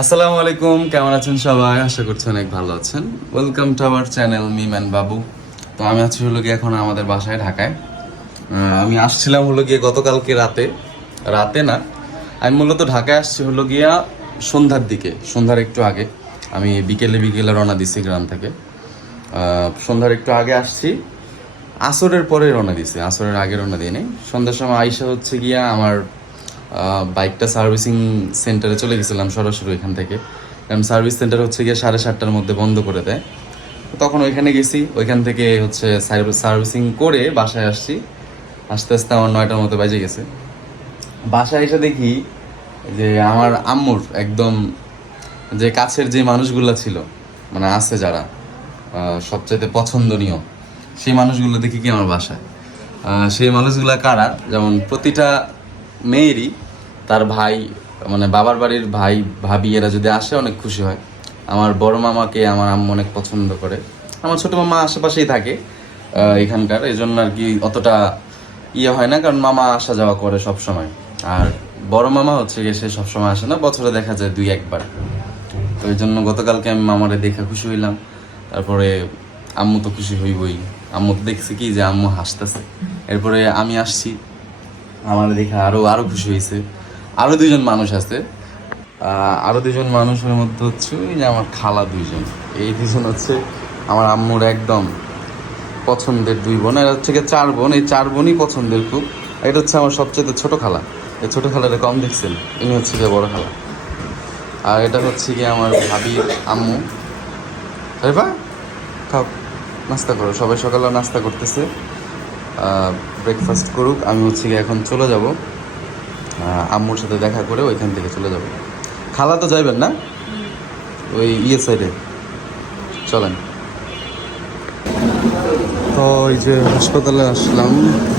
আসসালামু আলাইকুম, কেমন আছেন সবাই? আশা করছি অনেক ভালো আছেন। Welcome to our channel Mim and Babu তো আমি আছি হলো গিয়ে এখন আমাদের বাসায়, ঢাকায়। আমি আসছিলাম হলো গিয়ে গতকালকে রাতে। রাতে না, আমি মূলত ঢাকায় আসছি হলো গিয়া সন্ধ্যার দিকে, সন্ধ্যার একটু আগে। আমি বিকেলে বিকেলে রওনা দিছি গ্রাম থেকে। সন্ধ্যার একটু আগে আসছি। আসরের পরে রওনা দিছি, আসরের আগে রওনা দিই নাই সন্ধ্যার সময় আইসা হচ্ছে গিয়া আমার বাইকটা সার্ভিসিং সেন্টারে চলে গেছিলাম সরাসরি ওইখান থেকে। কারণ সার্ভিস সেন্টার হচ্ছে গিয়ে সাড়ে সাতটার মধ্যে বন্ধ করে দেয়। তখন ওইখানে গেছি, ওইখান থেকে হচ্ছে সার্ভিসিং করে বাসায় আসছি। আস্তে আস্তে আমার নয়টার মতো বাজে গেছে। বাসায় এসে দেখি যে আমার আম্মুর একদম যে কাছের যে মানুষগুলো ছিল মানে আছে যারা সবচাইতে পছন্দনীয়, সেই মানুষগুলো দেখি কি আমার বাসায়। সেই মানুষগুলো কারা? যেমন প্রতিটা মেয়েরই, তার ভাই মানে বাবার বাড়ির ভাই, ভাবি, এরা যদি আসে অনেক খুশি হয়। আমার বড় মামাকে আমার আম্মু অনেক পছন্দ করে। আমার ছোট মামা আশেপাশেই থাকে এখানকার। এই জন্য আর কি অতটা ইয়ে হয় না, কারণ মামা আসা যাওয়া করে সব সময় আর বড় মামা হচ্ছে গিয়ে সে সবসময় আসে না, বছরে দেখা যায় দুই, একবার। তো এই জন্য গতকালকে আমি মামারে দেখে খুশি হইলাম। তারপরে আম্মু তো খুশি হইবই। আম্মু তো দেখছি কি যে আম্মু হাসতেছে। এরপরে আমি আসছি আমার দেখে আরও আরও খুশি হয়েছে। আরও দুইজন মানুষ আছে। আহ, আরও দুইজন মানুষের মধ্যে হচ্ছে ওই যে আমার খালা দুইজন। এই দুজন হচ্ছে আমার আম্মুর একদম পছন্দের দুই বোন। এরা হচ্ছে চার বোন। এই চার বোনই পছন্দের খুব। এটা হচ্ছে আমার সবচেয়ে ছোট খালা। এই ছোট খালাটা কম দেখছেন। ইনি হচ্ছে গিয়ে বড় খালা। আর এটা হচ্ছে গিয়ে আমার ভাবির আম্মু। আরে বা! খাও নাস্তা করো। সবাই সকালে নাস্তা করতেছে। ব্রেকফাস্ট করুক, আমি হচ্ছে গিয়ে এখন চলে যাব। আম্মুর সাথে দেখা করে ওইখান থেকে চলে যাব। খালা তো যাইবেন না? ওই ইয়ে সাইডে চলেন। তো এই যে হাসপাতালে আসলাম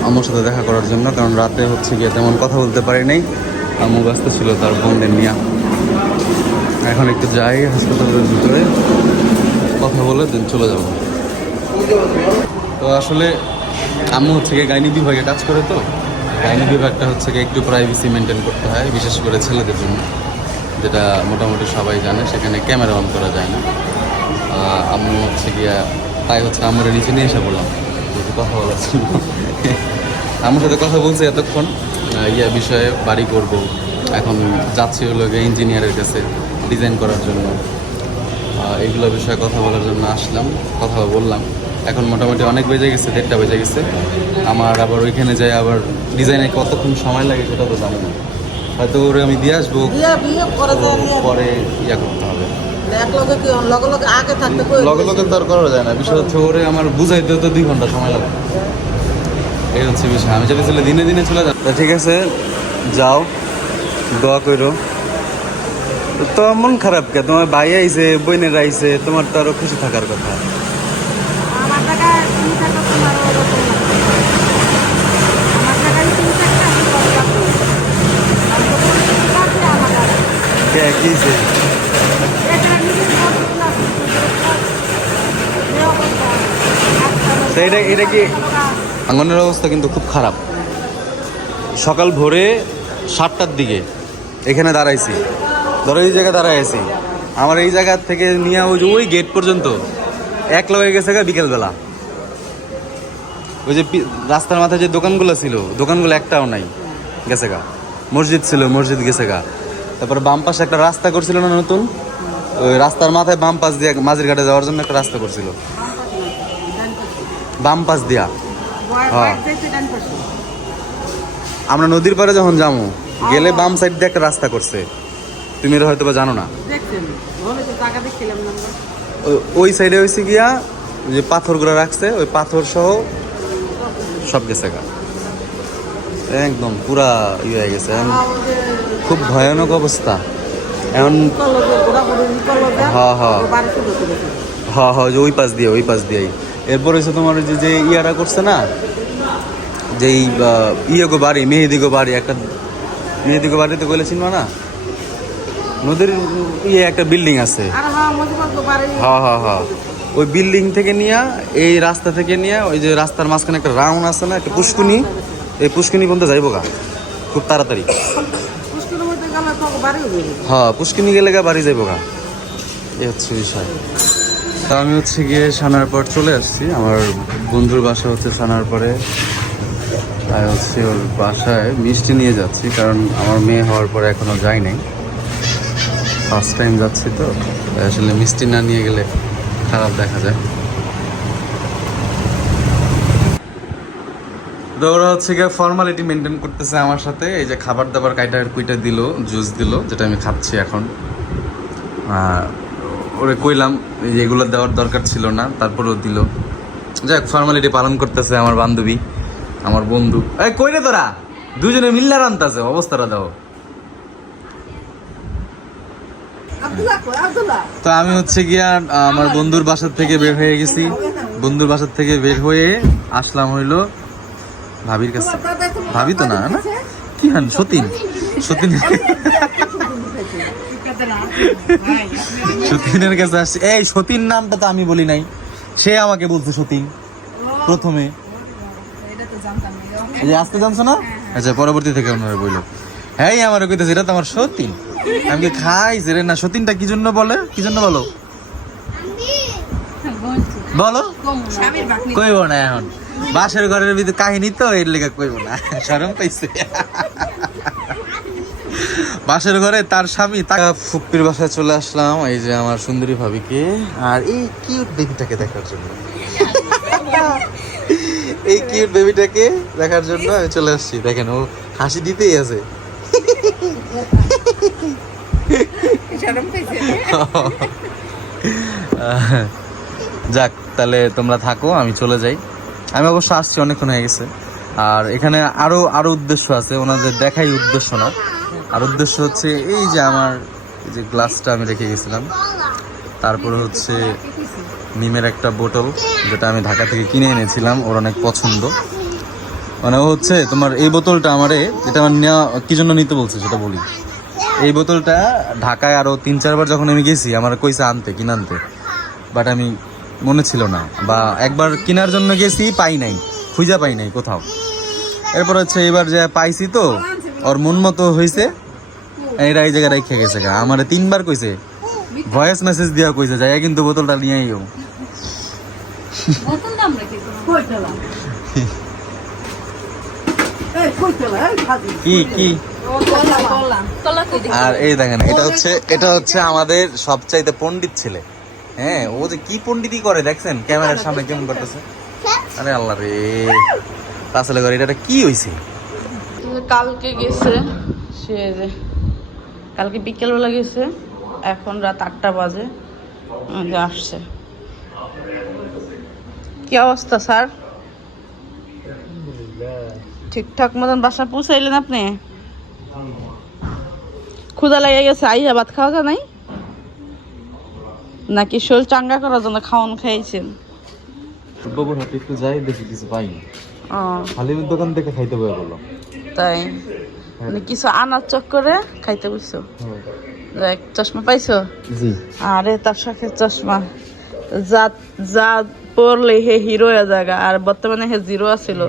আম্মুর সাথে দেখা করার জন্য, কারণ রাতে হচ্ছে গিয়ে তেমন কথা বলতে পারি নাই। আম্মু ব্যস্ত ছিল তার বোনদের নিয়ে। এখন একটু যাই হাসপাতালের ভিতরে। কথা বলে দেন চলে যাব। তো আসলে আম্মু হচ্ছে গিয়ে গাইনি বিভাগে কাজ করে তো। গাইনি বিভাগটা হচ্ছে গিয়ে একটু প্রাইভেসি মেনটেন করতে হয় বিশেষ করে ছেলেদের জন্য যেটা মোটামুটি সবাই জানে সেখানে ক্যামেরা অন করা যায় না। আম্মু হচ্ছে গিয়া তাই হচ্ছে আমার নিচে নিয়ে এসে বললাম কথা বলার ছিল আমার সাথে কথা বলছে এতক্ষণ। ইয়া বিষয়ে বাড়ি করব। এখন যাচ্ছি হলো ইঞ্জিনিয়ারের কাছে ডিজাইন করার জন্য। আহ, এইগুলো বিষয়ে কথা বলার জন্য আসলাম কথা বললাম। এখন মোটামুটি অনেক বেজে গেছে দেড়টা বেজে গেছে। আমার আবার ওইখানে যাই আবার ডিজাইনে কতক্ষণ সময় লাগে সেটা তো জানি না। হয়তো ওরে আমি দিয়ে আসব পরে ইয়া করতে হবে। লগে লগে তো আর করা যায় না। বিষয় হচ্ছে ওরে আমার বুঝাইতে তো দুই ঘণ্টা সময় লাগে। এই হচ্ছে বিষয়। আমি যদি চলে দিনে দিনে চলে যাব। ঠিক আছে যাও দোয়া করো তো মন খারাপ কে? তোমার ভাই আইছে বোনের আইছে তোমার তো আরও খুশি থাকার কথা আমার টাকায় তুমি টাকা তোমার ওরকম না। আমার টাকায় তুমি টাকা আমি কত রাখব? আর তো কোনো কিছু থাকলে আমার আর। এটা এটা কি আঙ্গনের অবস্থা কিন্তু খুব খারাপ। সকাল ভোরে সাতটার দিকে। এখানে দাঁড়াইছি। ধরো এই জায়গায় দাঁড়াই আছি। আমার এই জায়গা থেকে নিয়ে ওই যে ওই গেট পর্যন্ত এক লগে গেছে গা বিকেলবেলা। ওই যে রাস্তার মাথায় যে দোকানগুলো ছিল দোকানগুলো একটাও নাই। গেছে গা। মসজিদ ছিল মসজিদ গেছে গা। তারপর বাম পাশে একটা রাস্তা করছিল না নতুন? ওই রাস্তার মাথায় বাম পাশ দিয়ে মাঝের ঘাটে যাওয়ার জন্য একটা রাস্তা করছিল। বাম পাশ দিয়া। হ্যাঁ। আমরা নদীর পাড়ে যখন যাব গেলে বাম সাইড দিয়ে একটা রাস্তা করছে। তুমি এটা হয়তো বা জানো না। ওই সাইডে হয়েছে গিয়া যে পাথরগুলো রাখছে ওই পাথর সহ সব গেছে গা। একদম পুরা ইয়ে হয়ে গেছে। খুব ভয়ানক অবস্থা। নিকলগে হ্যাঁ, হ্যাঁ। বাড়িতে ঢুকে গেছে। হ হ যে ওই পাশ দিয়ে ওই পাশ দিয়েই। এরপর হচ্ছে তোমার যে যে ইয়ারা করছে না যেই ইয়ে গো বাড়ি মেহেদি গো বাড়ি একটা মেহেদি গো বাড়িতে গেলে চিনবা না? নদীর ইয়ে একটা বিল্ডিং আছে। হ্যাঁ হ্যাঁ হ্যাঁ হ্যাঁ। ওই বিল্ডিং থেকে নিয়ে এই রাস্তা থেকে নিয়ে ওই যে রাস্তার মাঝখানে একটা রাউন্ড আছে না একটা পুষ্কুনি এই পুষ্কুনি পর্যন্ত যাইবো গা খুব তাড়াতাড়ি। হ্যাঁ পুষ্কিনি গেলে বাড়ি যাব গা। এই হচ্ছে বিষয়। তা আমি হচ্ছে গিয়ে সানার পর চলে আসছি। আমার বন্ধুর বাসা হচ্ছে সানার পরে। আর হচ্ছে ওর বাসায় মিষ্টি নিয়ে যাচ্ছি, কারণ আমার মেয়ে হওয়ার পরে এখনও যাই নাই। ফার্স্ট টাইম যাচ্ছি তো। আসলে মিষ্টি না নিয়ে গেলে খারাপ দেখা যায়। তো ওরা হচ্ছে গিয়ে ফর্মালিটি মেনটেন করতেছে আমার সাথে। এই যে খাবার দাবার কাইটা কুইটা দিল জুস দিল যেটা আমি খাচ্ছি এখন। ওরে কইলাম এই এগুলো দেওয়ার দরকার ছিল না তারপরেও দিল। যাক ফর্মালিটি পালন করতেছে আমার বান্ধবী আমার বন্ধু। এই কই রে তোরা? দুজনে মিল্লা রান্তাছে অবস্থাটা দাও। তো আমি হচ্ছে গিয়া আমার বন্ধুর বাসার থেকে বের হয়ে গেছি। বন্ধুর বাসার থেকে বের হয়ে আসলাম হইল ভাবির কাছে। ভাবি তো না না? কি হান সতীন? সতীন? সতীনের কাছে আসছি। এই সতীন নামটা তো আমি বলি নাই। সে আমাকে বলছে সতীন প্রথমে। এই যে আসতে জানছো না? আচ্ছা পরবর্তী থেকে ওনারা বলল হ্যাঁ আমার কইতেছে এটা তো আমার সতীন। আমি কি খাই যে রে না সতীনটা কি জন্য বলে? কি জন্য বলো? বলো। কইব না এখন। বাসের ঘরের ভিতরে কাহিনী তো এর লেগে কইব না। শরম পাইছে। বাসের ঘরে তার স্বামী তার ফুপ্পির বাসায় চলে আসলাম এই যে আমার সুন্দরী ভাবিকে। আর এই কিউট বেবিটাকে দেখার জন্য। এই কিউট বেবিটাকে দেখার জন্য আমি চলে আসছি। দেখেন ও হাসি দিতেই আছে। যাক তাহলে তোমরা থাকো আমি চলে যাই। আমি অবশ্য আসছি অনেকক্ষণ হয়ে গেছে। আর এখানে আরও আরও উদ্দেশ্য আছে, ওনাদের দেখাই উদ্দেশ্য না। আর উদ্দেশ্য হচ্ছে এই যে আমার যে গ্লাসটা আমি রেখে গেছিলাম। তারপরে হচ্ছে মিমের একটা বোতল, যেটা আমি ঢাকা থেকে কিনে এনেছিলাম, ওর অনেক পছন্দ। মানে ও হচ্ছে তোমার এই বোতলটা আমারে, এটা আমার নেওয়া, কী জন্য নিতে বলছে সেটা বলি। এই বোতলটা ঢাকায় আরও তিন, চারবার যখন আমি গেছি, আমার কইছে আনতে, কিনে আনতে। বাট আমি মনে ছিল না। বা একবার কেনার জন্য গেছি পাই নাই খুঁজা পাই নাই কোথাও। এরপর হচ্ছে এবার যে পাইছি তো ওর মন মতো হয়েছে এরা এই জায়গায় রেখে গেছে গা। আমার তিনবার কইছে ভয়েস মেসেজ দিয়া কইছে যাই কিন্তু বোতলটা নিয়ে আইও। কি কি? আর এই দেখেন এটা হচ্ছে এটা হচ্ছে আমাদের সবচাইতে পণ্ডিত ছেলে। হ্যাঁ ও যে কি পণ্ডিতই করে দেখছেন? ক্যামেরার সামনে কেমন করতেছে। আরে আল্লাহ রে। আসলে করে এটা কি হইছে? কালকে গেছে সে যে কালকে বিকেলবেলা গেছে এখন রাত আটটা বাজে আসছে। কি অবস্থা স্যার? ঠিকঠাক মতন বাসা পৌঁছাইলেন আপনি? ক্ষুদা লেগে গেছে আইয়া ভাত খাওয়া যায় নাই? নাকি শরীর চাঙ্গা করার জন্য খাওয়ান খাইছেন? বাবুর হাতে একটু যাই দেখি কিছু পাই। হালিমের দোকান থেকে খাইতে বয়ে বলো তাই? মানে কিছু আনার চক্করে খাইতে বুঝছ দেখ চশমা পাইছো? জি। আরে তার সাথে চশমা। যা যা পড়লে হে হিরো হয়ে জায়গা আর বর্তমানে হে জিরো আছিল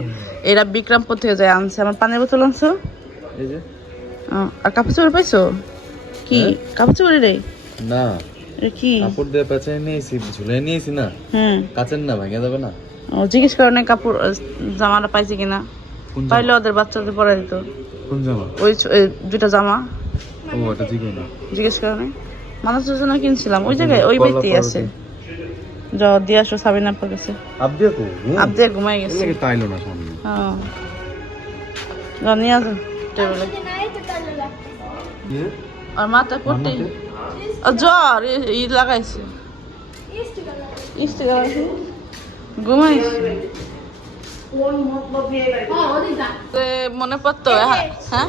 এরা বিক্রমপুর থেকে যায় আনছে। আমার পানির বোতল আনছো? আর কাপড় চোপড় পাইছো? কি? কাপড় চোপড় রে না। কি? কাপড় দিয়ে পেঁচাই নিয়েছি ঝুলে নিয়েছি না। হুম। কাচেন না ভাঙে যাবে না। ও জিজ্ঞেস করে কাপড় জামাটা পাইছে কিনা। পাইলে ওদের বাচ্চাদের পরে দিত। কোন জামা? ওই জামা। ও না। জিজ্ঞেস করে কিনছিলাম। ওই জায়গায় ওই বাড়িতেই আছে। যাও দিয়ে আসো সাবিনা আপনার কাছে। আবদিয়া তো আবদিয়া ঘুমাই গেছে। তাইলো না সামনে। হ্যাঁ। টেবিলে আর মাথা আর জ্বর ই- লাগাইছে। ইস্টি লাগাইছে ঘুমাইছে। মনে পড়তো হ্যাঁ? হ্যাঁ?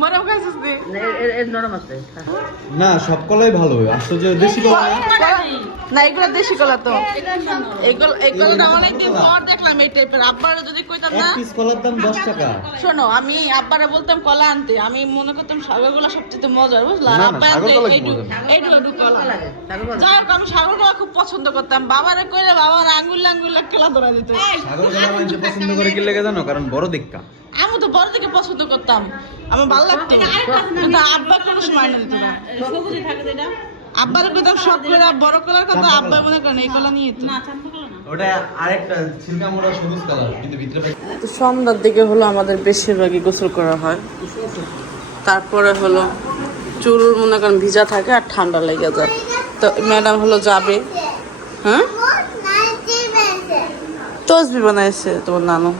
মরম খাইছিস দি না সব কলাই ভালো আশ্চর্য দেশি কলা না এগুলো দেশি কলা তো। এগুলো এগুলো অনেকদিন পর দেখলাম এই টাইপের আব্বারে যদি কইতাম না পিস কলার দাম দশ টাকা। শোনো আমি আব্বারে বলতাম কলা আনতে। আমি মনে করতাম সাগরগুলো সবচেয়ে মজার বুঝলা? আব্বা আনতে কলা। যাই হোক আমি সাগরগুলো খুব পছন্দ করতাম। বাবারে কইলে বাবার আঙ্গুল আঙ্গুল কেলা ধরা দিত। সাগর কলা পছন্দ করে কি লেগে জানো? কারণ বড় দেখা আমি তো বড় থেকে পছন্দ করতাম। আমার ভালো লাগতো আব্বা কোনো সময় না দিত না আব্বারে কইতাম সব করে বড় কলার কথা আব্বা মনে করেন এই কলা নিয়ে তো। ওটা আরেকটা ছিলকা মোড়া সবুজ কালার কিন্তু ভিতরে তো সন্ধ্যার দিকে হলো আমাদের বেশিরভাগই গোসল করা হয়। তারপরে হলো চুল মনে করেন ভিজা থাকে আর ঠান্ডা লেগে যায়। তো ম্যাডাম হলো যাবে। হ্যাঁ? তসবি বানাইছে তোমার নানু।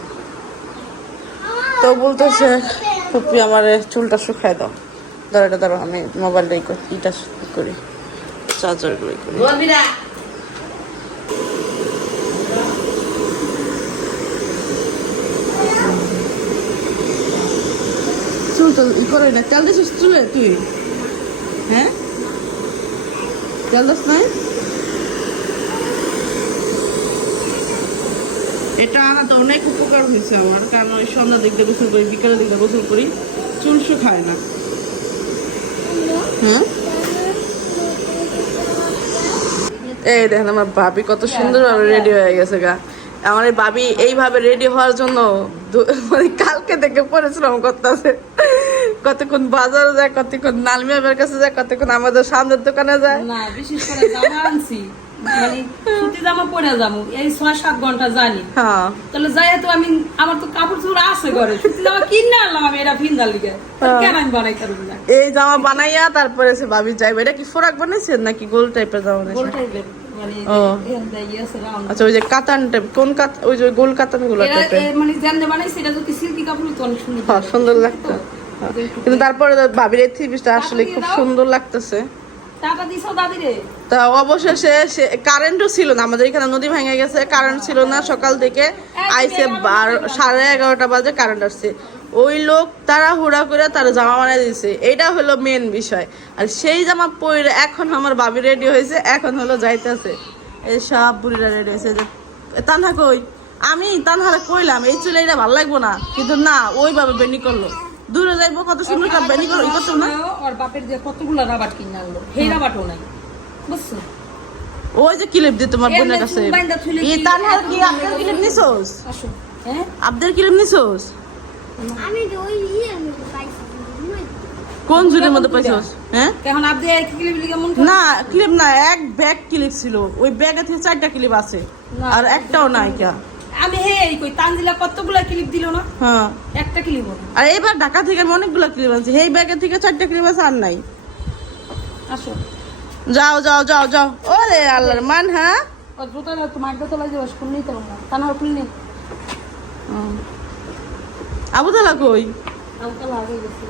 তো বলতেছে ফুপি আমার চুলটা শুকাই দাও। দাঁড়া এটা দাঁড়াও আমি মোবাইলটা করি ইটা করি। চার্জার করি। চুল তো ই করে না তেল দিছিস চুলে তুই? হ্যাঁ? তেল দিস নাই? এটা আনাতে অনেক উপকার হয়েছে আমার কারণ ওই সন্ধ্যা দিকটা গোসল করি বিকালের দিকটা গোসল করি চুলসু খায় না। হ্যাঁ? এই দেখেন আমার ভাবি কত সুন্দরভাবে রেডি হয়ে গেছে গা। আমার এই ভাবি এইভাবে রেডি হওয়ার জন্য মানে কালকে থেকে পরিশ্রম করতেছে। কতক্ষণ বাজারে যায় কতক্ষণ নালমিয়াবের কাছে যায় কতক্ষণ আমাদের সামনের দোকানে যায়। না বিশেষ করে জামা আনছি। মানে সুতি জামা পরে যাব এই ছয় সাত ঘণ্টা জানি। হ্যাঁ। তাহলে যাই তো আমি আমার তো কাপড় চোপড় আছে ঘরে সুতি জামা কিনে আনলাম আমি এটা ফিন্দার লিগে। কেন আমি বানাই পারব না? এই জামা বানাইয়া তারপরে সে ভাবি যাইবে এটা কি ফোরাক বানাইছেন নাকি গোল টাইপের জামা গোল টাইপের মানে ও। ইয়ে। আচ্ছা ওই যে কাতান টাইপ কোন কাত ওই যে গোল কাতানগুলো মানে যেমন বানাইছে এটা যদি সিল্কি কাপড় তো অনেক সুন্দর হ্যাঁ সুন্দর লাগতো। হ্যাঁ। কিন্তু তারপরে ভাবির এই থ্রি পিসটা আসলে খুব সুন্দর লাগতেছে। তা অবশেষে সে কারেন্টও ছিল না আমাদের এখানে নদী ভেঙে গেছে কারেন্ট ছিল না সকাল থেকে আইসে সাড়ে এগারোটা বাজে কারেন্ট আসছে। ওই লোক তারা হুড়া করে তার জামা বানিয়ে দিয়েছে এইটা হলো মেন বিষয়। আর সেই জামা পরে এখন আমার বাবি রেডি হয়েছে এখন হলো যাইতেছে। এই সব বুড়িরা রেডি হয়েছে। যে তানহা কই? আমি তানহারা কইলাম এই চুলে এটা ভালো লাগবো না। কিন্তু না ওইভাবে বেনি করল। দূরে যাইবো কত সুন্দর করতো না? ওর বাপের যে কতগুলো রাবার কিনে আনলো সেই রাবারও নাই বুঝছ? ওই যে ক্লিপ দিয়ে তোমার বোনের কাছে। তানহার কি আপনার ক্লিপ নিছোস? আসো হ্যাঁ? আপনার ক্লিপ নিছোস? আমি তো ওই ইয়ের মধ্যে পাইছি কোন জুড়ের মধ্যে পাইছোস? হ্যাঁ? এখন আপনি এক কিলো লিগে মন না ক্লিপ না এক ব্যাগ ক্লিপ ছিল। ওই ব্যাগে থেকে চারটা ক্লিপ আছে। আর একটাও নাই কা আমি হে এই কই তানজিলা কতগুলা ক্লিপ দিল না? হ্যাঁ। একটা ক্লিপ আর এবার ঢাকা থেকে আমি অনেকগুলো ক্লিপ আছে এই ব্যাগে থেকে চারটা ক্লিপ আছে আর নাই। আসো। যাও যাও যাও যাও। ওরে আল্লাহর মান হ্যাঁ? ওর জুতাটা তো মাঠটা তোলা যাবে নিতে পারব না। তা না খুল আবু তালা কই আগে গেছে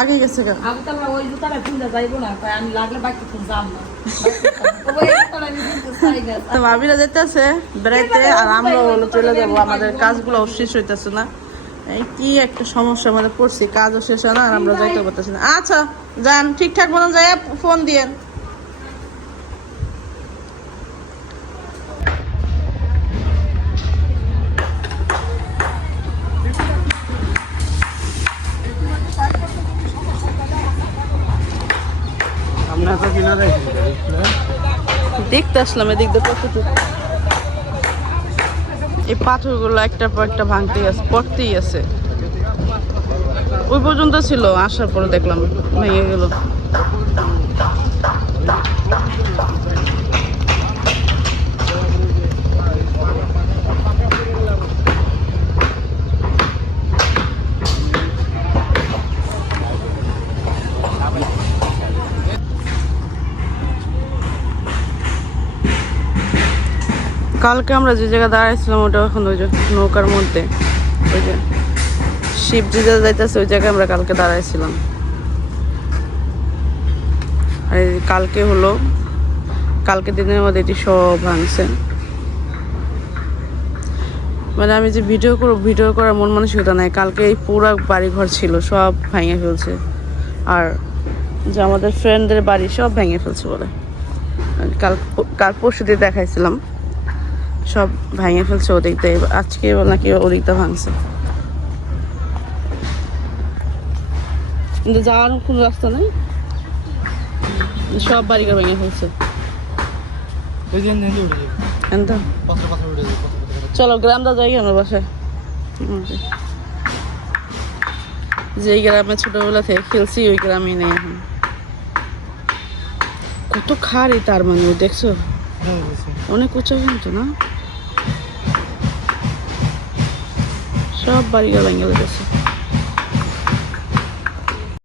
আগে গেছে গা আবুতালা ওই জুতাটা যাইবো না তাই আমি লাগলে বাকি তো যাম না। আমি। তো ভাবিরা যেতেছে বেড়াইতে আর আমরা হলো চলে যাব। আমাদের কাজগুলো শেষ হইতেছে না। কি একটা সমস্যা আমাদের পড়ছি কাজও শেষ হয় না আর আমরা যাইতে পারতেছি না। আচ্ছা যান ঠিকঠাক মতন যাই ফোন দিয়েন। দেখতে আসলাম, এদিক দিয়ে কতটুকু এই পাথরগুলো একটা পর একটা ভাঙতেই আছে, পড়তেই আছে। ওই পর্যন্ত ছিল, আসার পরে দেখলাম ভেঙে গেল। কালকে আমরা যে জায়গায় দাঁড়াইছিলাম, ওটা এখন ওই যে নৌকার মধ্যে। ওই যে শিব যে জায়গায় যাইতেছে, ওই জায়গায় আমরা কালকে দাঁড়াইছিলাম। আর কালকে হলো কালকে দিনের মধ্যে এটি সব ভাঙছে। মানে আমি যে ভিডিও করব, ভিডিও করার মন মানসিকতা নাই। কালকে এই পুরা বাড়ি ঘর ছিল, সব ভেঙে ফেলছে। আর যে আমাদের ফ্রেন্ডদের বাড়ি সব ভেঙে ফেলছে বলে। কাল কাল পরশু দিয়ে দেখাইছিলাম। সব ভাঙে ফেলছে ওদিক দিয়ে আজকে নাকি ওদিকটা ভাঙছে। কিন্তু যাওয়ার কোনো রাস্তা নেই। সব বাড়িঘর ভেঙে ফেলছে। চলো গ্রামটা যাই আমার বাসায়। যে গ্রামে ছোটবেলা থেকে খেলছি ওই গ্রামে নেই এখন। কত খারি তার মানে দেখছ? হ্যাঁ অনেক উঁচু কিন্তু না? সব বাড়িঘর ভেঙে গেছে